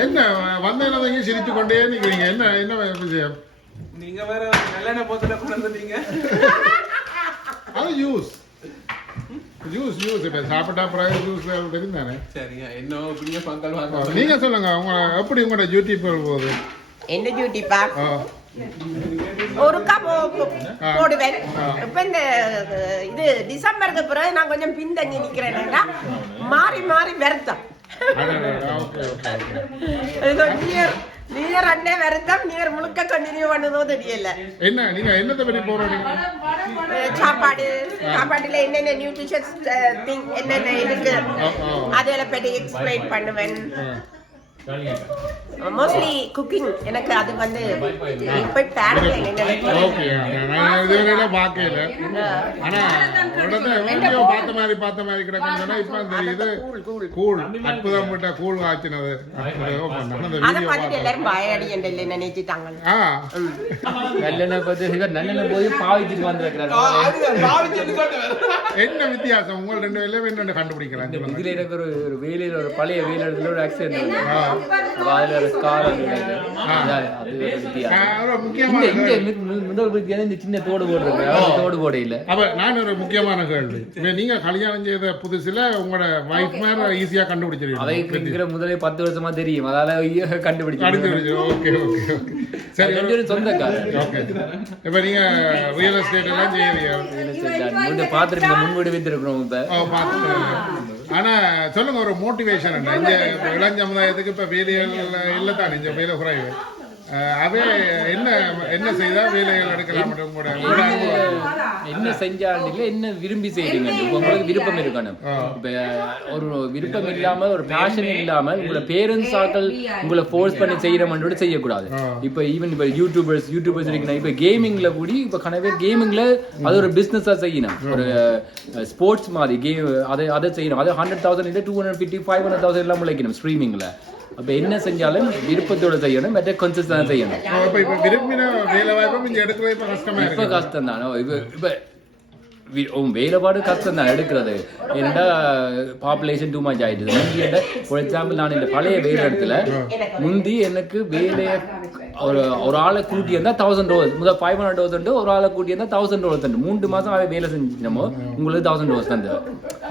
என்ன வந்தேன் சிரித்து கொண்டே நிக்கிறீங்க. என்ன என்ன விஷயம்? நீங்க வேற நல்லெண்ணெய் போத்துல கொண்டு வந்துட்டீங்க அது ஜூஸ் ஜூஸ் ஜூஸ் இப்போ சாப்பிட்டா பிறகு ஜூஸ் தெரிந்தானே? சரிங்க. என்ன இப்படியே பங்கல் வாங்க நீங்க சொல்லுங்க. உங்க எப்படி உங்களோட யூடியூப் போகுது என்ன டியூட்டிப்பா ஆ, ஒரு கப். போடுவேன். இப்ப இந்த இது டிசம்பருக்கு பிறகு நான் கொஞ்சம் பின்தங்கி நிக்கிறேன்னா மாறி மாறி வருத்தம் ஏதோ நியர் நியர் அண்ணே வருத்தம் நியர் முழுக்க கண்டினியூ பண்ணுதோ தெரியல என்ன நீங்க என்னத்தை சாப்பாடு சாப்பாட்டுல என்னென்ன நியூட்ரிஷன்ஸ் திங் என்னென்ன இருக்கு பற்றி எக்ஸ்பிளைன் பண்ணுவேன் மோஸ்ட்லி குக்கிங் எனக்கு அது வந்து இப்ப பேரல என்ன ஓகே நான் இதுவரையில பார்க்கல ஆனா உடனே பார்த்த மாதிரி பார்த்த மாதிரி கிடக்குன்னு சொன்னா இப்ப தெரியுது கூழ் அற்புதம் விட்ட கூழ் காய்ச்சினது. அந்த அதை பார்த்துட்டு எல்லாரும் பயடி என்று நினைச்சிட்டாங்க. ஆ. நல்லெண்ணெய் பார்த்து இவர் நல்லெண்ணெய் போய் பாவிச்சுட்டு வந்திருக்கிறாரு. என்ன வித்தியாசம்? உங்கள் ரெண்டு பேர்லயும் என்னென்ன கண்டுபிடிக்கலாம். சொல்லுங்க. இதுல எனக்கு ஒரு ஒரு வேலையில ஒரு பழைய வேலை இடத்துல ஒரு ஆக்சிடென்ட் ஆ. இந்த முதல் வித்தியாசம் இந்த சின்ன தோடு போடுறது தோடு போட அப்ப நான் ஒரு முக்கியமான கேள்வி நீங்க கல்யாணம் செய்த புதுசுல உங்களோட வைஃப் மேல ஈஸியா கண்டுபிடிச்சிருக்கீங்க அவைக்கு முதலே பத்து வருஷமா தெரியும் அதால கண்டுபிடிச்சு ஓகே ஓகே ஓகே சரி ரெண்டு ஓகே இப்ப நீங்க ரியல் எஸ்டேட் எல்லாம் செய்யறீங்க பாத்துருக்கீங்க முன்வீடு வைத்திருக்கிறோம் இப்ப ஆனா சொல்லுங்க ஒரு மோட்டிவேஷன் இங்க இப்ப இளம் சமுதாயத்துக்கு இப்ப வேலைகள் இல்ல தானே? இங்க வேலை குறைவு. அவே என்ன என்ன செய்தா வேலைகள் எடுக்கலாம். என்ன விரும்பி செய்றீங்க? உங்களுக்கு விருப்பம் இருக்கணும். இப்ப ஒரு விருப்பம் இல்லாம ஒரு பேஷன் இல்லாம உங்களோட பேரண்ட்ஸ் ஆக்கள் உங்களை ஃபோர்ஸ் பண்ணி செய்யறமன்றோட செய்யக்கூடாது. ஆ. இப்ப ஈவன் இப்ப யூடியூபர்ஸ் யூடியூபர்ஸ் இருக்கணும் இப்ப கேமிங்ல கூடி இப்ப கனவே கேமிங்ல அது ஒரு பிசினஸா செய்யணும். ஒரு ஸ்போர்ட்ஸ் மாதிரி கேம் அதை அதை செய்யணும். அது ஹண்ட்ரட் தௌசண்ட் இல்லை two hundred fifty five hundred thousand எல்லாம் உழைக்கணும் ஸ்ட்ரீமிங்ல அப்ப என்ன செஞ்சாலும் விருப்பத்தோட செய்யணும் மற்ற கன்சிஸ்டன்ட் செய்யணும். இப்ப கஷ்டமா தான் இப்ப இப்ப வேலைப்பாடு கஷ்டம் தான் எடுக்கிறது. ஏன்னா பாப்புலேஷன் டூ மச் ஆயிடுது. முந்தி ஃபார் எக்ஸாம்பிள் நான் இந்த பழைய வேலை இடத்துல முந்தி எனக்கு வேலையை ஒரு ஒரு ஆளை கூட்டி இருந்தா தௌசண்ட் ரோஸ் முதல் ஃபைவ் ஹண்ட்ரட் தௌசண்ட் ஒரு ஆளை கூட்டி இருந்தா தௌசண்ட் ரோஸ் தண்டு மூன்று மாசம் அவன் வேலை செஞ்சினமோ உங்களுக்கு தௌசண்ட் ரோஸ் தந்து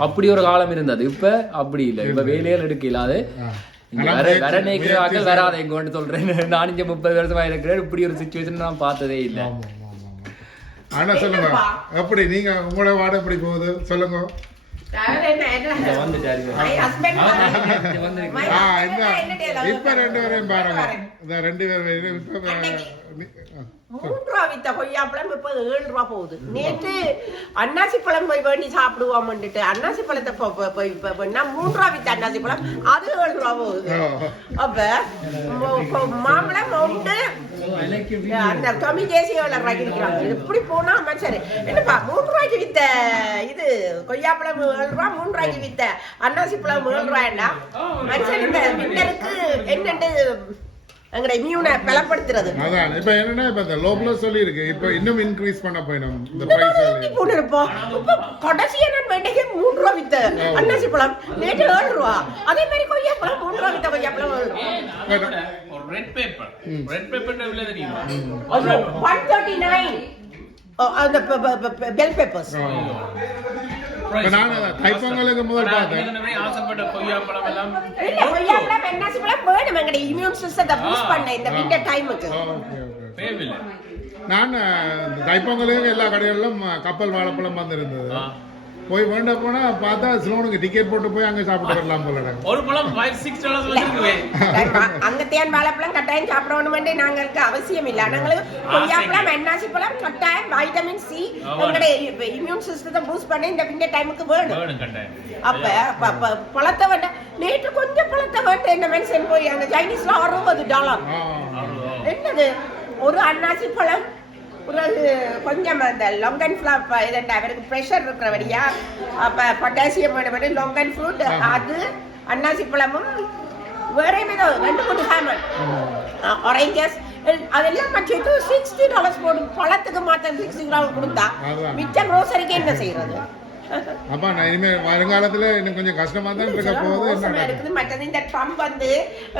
அப்படி ஒரு காலம் இருந்தது. இப்ப அப்படி இல்லை. இப்ப வேலையில் எடுக்க இல்லாது வர முயற்சி வராத எங்க கொண்டு சொல்றேன் நான் இங்க முப்பது வருஷமா இருக்கிறேன். இப்படி ஒரு சுச்சுவேஷன் நான் பார்த்ததே இல்லை. ஆனா சொல்லுங்க. எப்படி? நீங்க உங்களோட வாடகை எப்படி போகுது? சொல்லுங்க. இப்ப ரெண்டு பேரையும் பாருங்க. இந்த ரெண்டு பேரும். மூன்று ரூபா வித்த கொய்யாப்பழம் இப்ப ஏழு ரூபா போகுது? நேற்று அன்னாசி பழம் போய் வேண்டி சாப்பிடுவோம்னுட்டு அன்னாசி பழத்தை போய் வேணா மூன்று ரூபா வித்த அன்னாசி பழம் அது ஏழு ரூபா போகுது. அப்ப மாம்பழம் உண்டு அந்த கம்மி தேசிய ரூபாய்க்கு விற்கிறாங்க. இப்படி போனா சரி என்னப்பா மூன்று ரூபாய்க்கு வித்த இது கொய்யாப்பழம் ஏழு ரூபா மூன்று ரூபாய்க்கு வித்த அன்னாசி பழம் ஏழு ரூபாய்டா மனுஷன் இந்த வின்னருக்கு என்னண்டு எங்கட இம்யூனை பலப்படுத்துறது. அதான் இப்ப என்னன்னா இப்ப இந்த லோப்ல சொல்லி இருக்கு இப்ப இன்னும் இன்க்ரீஸ் பண்ண போயிடும் இந்த இந்த பிரைஸ் போட்டு இருப்போம் இப்ப கடைசியா நான் வேண்டைக்கு மூணு ரூபா வித்த. அன்னாசி பழம் நேற்று ஏழு ரூபா. அதே மாதிரி கொய்யாப்பழம் மூணு ரூபா வித்த ரூபா. ஒரு ரெட் பேப்பர் ரெட் பேப்பர் விலை தெரியுமா? ஒன் தேர்ட்டி நைன் அந்த பெல் பேப்பர்ஸ் நான் தைப்பொங்கலுக்கு முதல் பார்த்தேன். ஆசைப்பட்ட கொய்யாப்பழம் எல்லாம் இல்ல கொய்யாப்பழம் அன்னாசி பழம் வேணும் எங்கட. இம்யூன் சிஸ்டத்தை பூஸ்ட் பண்ண இந்த விண்டர் டைமுக்கு ஓகே ஓகே தேவையில்லை. நான் தைப்பொங்கலுக்கு எல்லா கடைகளிலும் கப்பல் வாழைப்பழம் வந்திருந்தது. போய் வேண்ட போனா பார்த்தா சிலோனுக்கு டிக்கெட் போட்டு போய் அங்க சாப்பிட்டு வரலாம் போல. ஒரு பழம் சிக்ஸ் டாலர்ஸ் வந்துருக்குவே அங்க தேன் வாழைப்பழம் கட்டாயம் சாப்பிடணும்னு நாங்களுக்கு அவசியம் இல்ல. நாங்களுக்கு கொய்யாப்பழம் அன்னாசி பழம் கட்டாயம் வைட்டமின் சி எங்கட இம்யூன் சிஸ்டத்தை பூஸ்ட் பண்ண இந்த விண்டர் டைமுக்கு வேணும். அப்ப பழத்தை வேண்ட. நேற்று கொஞ்சம் பழத்தை வேண்ட என்ன மனுஷன் போய் அங்க சைனீஸ்ல அறுபது டாலர் என்னது? ஒரு அன்னாசி பழம் ஒரு கொஞ்சம் அந்த லொங்கன் ஃப்ளாப் இதென்ன அவருக்கு ப்ரெஷர் இருக்கிறபடியா அப்ப பொட்டாசியம் வேணும் லொங்கன் ஃப்ரூட் அது அன்னாசி பழமும் வேற ஏதோ ரெண்டு மூணு ஹேமன் ஆரஞ்சஸ் அதெல்லாம் மற்ற சிக்ஸ்டி டாலர்ஸ் போடும் பழத்துக்கு மாத்திரம் சிக்ஸ்டி டாலர் கொடுத்தா. மிச்சம் ரோசரிக்கு என்ன செய்யறது அப்ப நான் இனிமே வருங்காலத்துல இன்னும் கொஞ்சம் கஷ்டமா தான் இருக்க போகுது. என்ன இருக்குது. மற்றது இந்த ட்ரம்ப் வந்து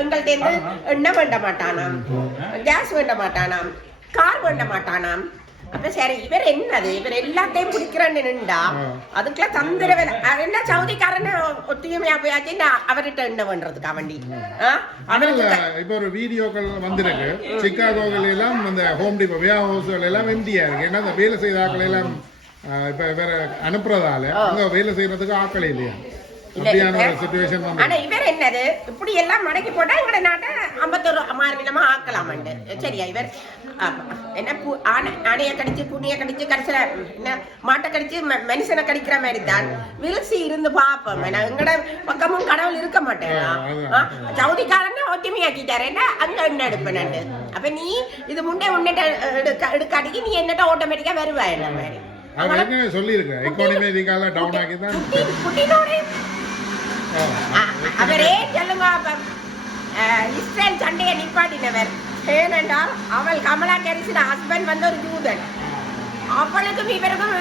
எங்கள்ட்ட இருந்து எண்ணெய் வேண்ட மாட்டானாம். கேஸ் வேண்ட மாட்டானாம். கார் வேண்ட மாட்டானாம். அப்ப சரி இவர் என்னது? இவர் எல்லாத்தையும் பிடிக்கிறேன்னு நின்றா அதுக்கெல்லாம் தந்திர என்ன சவுதிக்காரன் ஒத்துமையா போயாச்சு? அவர்கிட்ட என்ன பண்றதுக்கா வண்டி? இப்ப ஒரு வீடியோக்கள் வந்திருக்கு சிக்காகோவில் எல்லாம் இந்த ஹோம் டிப்போ வியா ஹவுஸ்கள் எல்லாம் எம்டியா இருக்கு. ஏன்னா இந்த வேலை செய்த எல்லாம் இப்ப வேற அனுப்புறதால அங்க வேலை செய்யறதுக்கு ஆட்கள் இல்லையா? ஆனா இவர் என்னது? இப்படி எல்லாம் மடக்கி போட்டா எங்களோட நாட்டை ஐம்பத்தொரு மாநிலமா ஆக்கலாமாண்டு. சரியா இவர். என்ன பு- ஆனை ஆனையை கடிச்சு புண்ணிய கடிச்சு கடைசியில என்ன மாட்டை கடிச்சு மனுஷனை கடிக்கிற மாதிரி தான். விரிசி இருந்து பார்ப்போம் ஏன்னா எங்கட பக்கமும் கடவுள் இருக்க மாட்டேன் சவுதிக்காரன் ஒத்துமையாக்கிட்டாரு என்ன? அங்க என்ன எடுப்பேன் அப்ப நீ இது முன்னே உன்னிட்ட எடுக்க எடுக்காட்டிக்கு நீ என்னட்ட ஆட்டோமேட்டிக்கா வருவா என்ன மாதிரி? சொல்லியிருக்கேன். எக்கானமி இதுக்காக டவுன் தான் அவரே சொல்லுங்க இஸ்ரேல் சண்டையை நிப்பாட்டினவர். ஏனென்றால் அவள் கமலா கரிசின் ஹஸ்பண்ட் வந்து ஒரு ஜூதன் அவளுக்கும் இவருக்கும்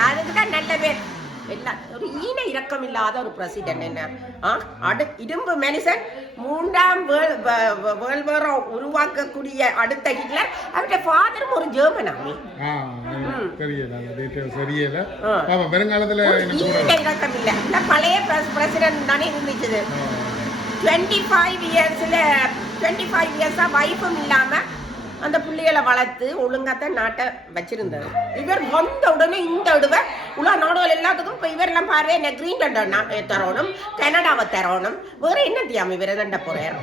அதுக்கு தான் நல்ல பேர். எல்லாம் ஒரு ஈன இரக்கம் இல்லாத ஒரு பிரசிடென்ட் என்ன? ஆ? அடு இரும்பு மனுஷன் மூன்றாம் வேர்ல்ட் வாரை உருவாக்கக்கூடிய அடுத்த ஹிட்லர். அவருடைய ஃபாதரும் ஒரு ஜெர்மன் ஆமி. தெரியல. ஆமா ஈன இரக்கம் இல்லை இந்த பழைய பிரசிடென்ட் தானே இருந்துச்சு. டுவெண்ட்டி ஃபைவ் இயர்ஸில் டுவெண்ட்டி ஃபைவ் இயர்ஸாக வைஃபும் இல்லாமல் அந்த பிள்ளைகளை வளர்த்து ஒழுங்காத்தான் நாட்டை வச்சிருந்தது. இவர் வந்த உடனே இந்த விடுவை உலக நாடுகள் எல்லாத்துக்கும் இப்போ இவரெல்லாம் பாரு என்ன கிரீன்லாண்டை தரணும் கனடாவை தரணும். வேற என்ன தியாமி இவரை தண்ட போறேன்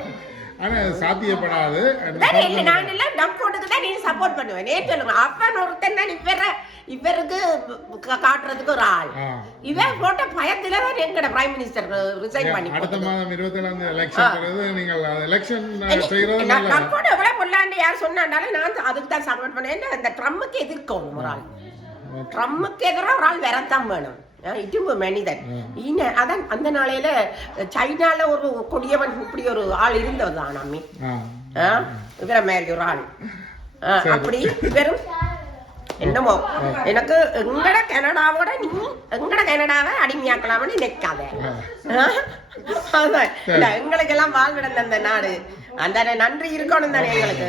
ஆனா அது சாத்தியப்படாது. நான் எல்லாம் டம்போட்டுக்கு தான் நீ சப்போர்ட் பண்ணுவேன் நேற்று சொல்லுங்க அப்பன் ஒருத்தன் தான் இவர இவருக்கு காட்டுறதுக்கு ஒரு ஆள். இவன் போட்ட பயத்துல தான் எங்கட பிரைம் மினிஸ்டர் ரிசைன் பண்ணி அடுத்த. மாதம் இருபத்தி ஏழாம் ட்ரம்போட எவ்வளவு பொல்லாண்டு யார் சொன்னாண்டாலும் நான் அதுக்கு தான் சப்போர்ட் பண்ணேன். அந்த ட்ரம்முக்கு எதிர்க்கணும் ஒரு ஆள். ட்ரம்முக்கு எதிராக ஒரு ஆள் வரத்தான் வேணும். இடும்பு மனிதன். ஈன அதான் அந்த நாளையில சைனால ஒரு கொடியவன் இப்படி ஒரு ஆள் இருந்தவர் தான் அம்மி ஆ இவர மாதிரி ஒரு ஆள். அப்படி வெறும் என்னமோ? எனக்கு எங்கட கனடாவோட நீ எங்கட கனடாவை அடிமையாக்கலாம்னு நினைக்காத. எங்களுக்கு எல்லாம் வாழ்விடம் அந்த நாடு. அந்த நன்றி இருக்கணும் தானே எங்களுக்கு.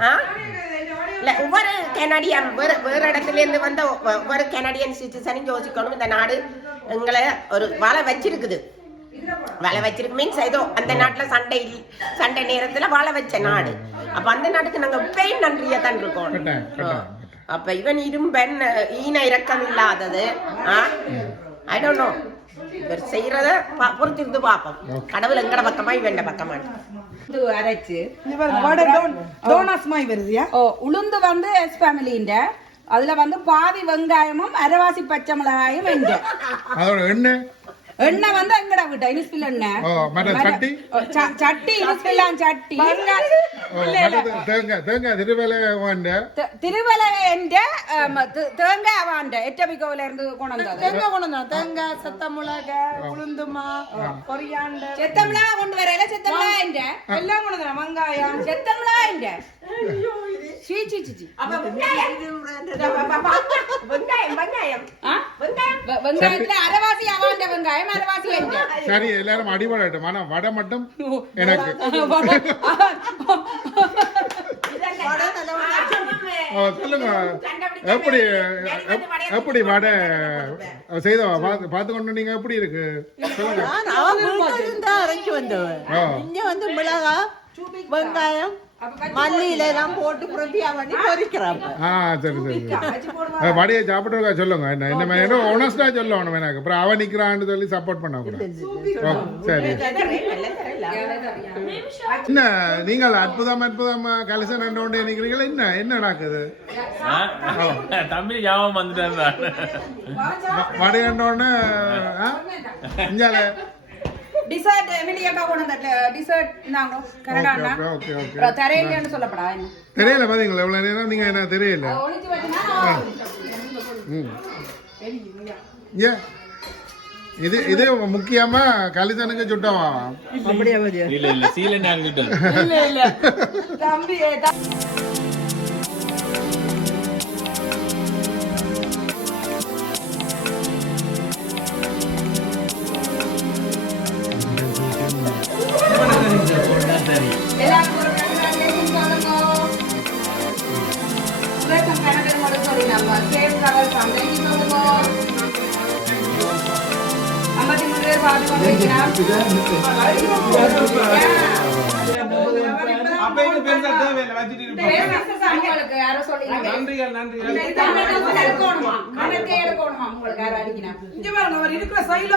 ஆ? இல்ல ஒவ்வொரு கனடியன் வேற வேற இடத்துல இருந்து வந்த ஒவ்வொரு கனடியன் சிட்டிசனும் யோசிக்கணும். இந்த நாடு எங்களை ஒரு வலை வச்சிருக்குது. வலை வச்சிருக்கு. மீன்ஸ் ஏதோ அந்த நாட்டுல சண்டை சண்டை நேரத்துல வாழ வச்ச நாடு. அப்ப அந்த நாட்டுக்கு நாங்க இப்பயும் நன்றியா தான் இருக்கோம். அப்ப இவன் இரும்பன் ஈன இரக்கம் இல்லாதது. ஐ டோன்ட் நோ இவர் செய்யறத பா- பொறுத்திருந்து பார்ப்போம். கடவுள் எங்கட பக்கமா இவன் பக்கமா இது அரைச்சு. டோனஸ் மாதிரி வருதுயா ஓ உளுந்து வந்து எஸ் ஃபேமிலின்ற அதுல வந்து பாதி வெங்காயமும் அரைவாசி பச்சை மிளகாயும் எங்க அதோட எண்ணெய்? எண்ணெய் வந்து எங்கட விட்ட? இனிஸ்பில் எண்ணெய்? மற்ற சட்டி? சட்டி இனிஸ்பில்லாம் சட்டி. திருவேலை வேண்ட? என்ற தேங்காய் அவாண்ட எட்டபிகோவில இருந்து கொண்டு தேங்காய் கொண்டு வந்தோம் தேங்காய் சத்த மிளகாய் உளுந்துமா கொரியாண்டர். செத்தமிளகா கொண்டு வரல செத்தமிளகா என்ற எல்லாம் கொண்டு வந்தோம் வெங்காயம். செத்தமிளகா என்ற சீ சீ சீ, அப்ப வெங்காயம் வெங்காயம் வெங்காயத்துல அரைவாசி அவாண்ட வெங்காயம் அரைவாசி சரி எல்லாரும் அடிபடட்டும் ஆனா வடை மட்டும் எனக்கு ஓ, சொல்லுங்க எப்படி எப்- எப்படி வடை செய்தவா பார்த்து பார்த்து கொண்டு நீங்க எப்படி இருக்கு சொல்லுங்க இங்க வந்து மிளகாய் வெங்காயம் மல்லியில எல்லாம் போட்டு புரட்டியா பண்ணி பொரிக்கிறாங்க ஆ சரி சரி சரி வடையை சாப்பிட்டுருக்கா சொல்லுங்க என்ன என்ன மாதிரி ஒனஸ்டா சொல்லணும் எனக்கு அப்புறம் அவன் நிக்கிறான்னு சொல்லி சப்போர்ட் பண்ண கூட ஓ சரி என்ன நீங்கள் அற்புதம் அற்புதம் கலசன் ரெண்டு நிக்கிறீங்களா என்ன என்ன நடக்குது தம்பி ஞாபகம் வந்துட்டாரு இஞ்சால டிசர்ட் எமிலியாக்கா கொண்டு வந்த டிசர்ட் நாங்க கனடானா ஓகே தரையிலன்னு சொல்லப்படா என்ன? தெரியல பாத்தீங்களா? எவ்வளவு நேரம் நீங்க என்ன தெரியல? ஒளிச்சு வச்சுனா ம். இது இது முக்கியமா கலிசனுக்கு சுட்டவா? அப்படியே இல்ல இல்ல சீலன் அங்கிட்டு தம்பி.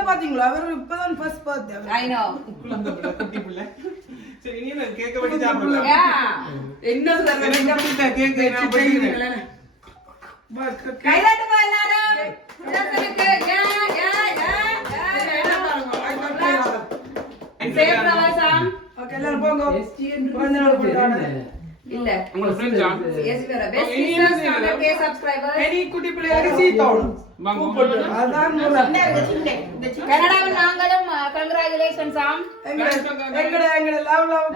பாத்தீங்களா அவர் இப்பதான் ஃபர்ஸ்ட் பார்த்தேன் ஐ நோ குழந்தை பிள்ளை சரி இனி நான் கேட்க வேண்டியதா என்ன கைலாட்டுமா எல்லாரும்? உடம்புக்கு யா யா யா சேஃப் பிரவாசம் ஓகே எல்லாரும் போங்க. கொஞ்ச நாள் கொடுத்தாங்க இல்ல. உங்களோட ஃப்ரெண்ட்ஸா எஸ் வேற பெஸ்ட் இனி விஷஸ் என்ன ஃபார் கே சப்ஸ்கிரைபர் பெரிய குட்டி பிள்ளையாரு சீதாவணும் வாங்க. அதான் கனடாவில் நாங்களும் கங்க்ராச்சுலேஷன்ஸ் ஆம். எங்கட எங்கட எங்கட லவ் லவ்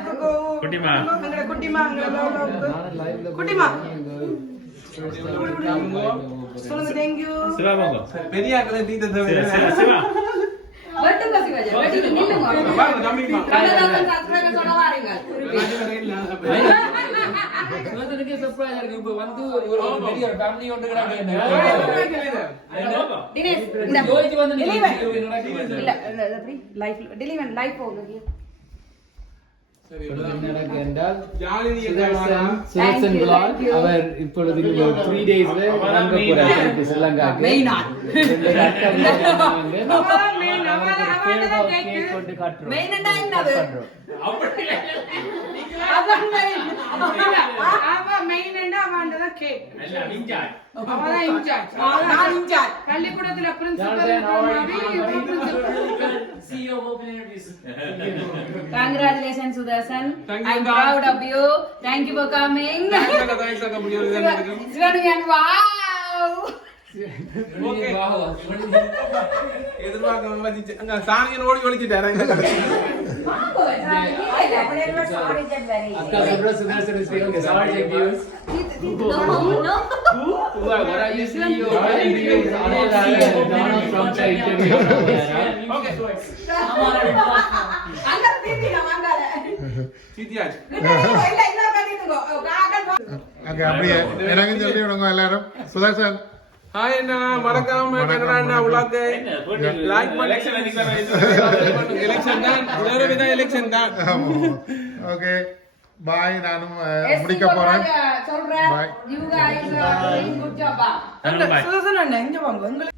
குட்டிமா. எங்கட குட்டிமா எங்கட லவ் லவ் குட்டிமா சொல்லுங்க தேங்க் யூ சிவா போங்க பெரிய ஆக்களை தீத்த சிவா, தேவையில்லை சிவா, சிவா வெட்டு பசி வஜ வெட்டி நில்லுங்க வாங்க தம்பிமா கண்ணதாசன் சப்ஸ்கிரைபர் சொல்ல வாரீங்க சுதந்திரனுக்கே surprise ஆ இருக்கு. இப்ப வந்து ஒரு ஒரு பெரிய ஒரு family ஒன்று கிடக்கு என்ன? தினேஷ் இந்த யோசிச்சு வந்து நீங்க Deliver. இது நடக்குது. இல்ல இந்த எப்படி லைஃப் டெலிவன் லைஃப் போகுது இப்பொழுது என்ன நடக்கு என்றால் Jalini Sudarshan Sudarshan Thank you, vlog thank you. அவர் இப்பொழுது த்ரீ டேஸ்ல போறாரு. ஸ்ரீலங்காக்கு கொண்டு காட்டுறோம். மெயினா என்னது காட்டுறோம். அதான் மெயின் அவ மெயின் என்ன அவன்டா கேக் எல்லாம் இன்சார்ஜ். அவதான் இன்சார்ஜ் நான் இன்சார்ஜ் பள்ளிக்கூடத்துல பிரின்சிபல் Jonathan, how are மாதிரி you? CEO of Open Energies. Congratulations, Sudarshan. Thank you, I'm ma'am. proud of you. Thank you for coming. Thanks அக்கா முடியாது Sivan, wow! Okay. Wow. எதிர்பார்க்காம வச்சிச்சு அங்க சாணியன் ஓடி ஒழிச்சிட்டாரு அக்கா சொல்ற Sudarshan is saying, okay, sorry, thank you. What are you CEO of Open Energies? அதனால Donald Trump கிட்ட interview பண்ண போறாரா? அங்க திருப்பி நான் வாங்காத. சித்தியாச்சு இல்ல, இன்னொரு கட்டிட்டுங்கோ. காக்கன் போ- அங்கே அப்படியே எனக்கும் சொல்லி விடுங்க எல்லாரும் சுதர்சன் ஹாய் அண்ணா மறக்காம கனடா அண்ணா உலாக்கு என்ன, போட்டி- லைக் பண்ணி election நிக்கல, எலெக்ஷன் தான் வேற வித எலெக்ஷன் தான் ஓகே பாய் நானும் முடிக்க போறேன். சொல்றேன்.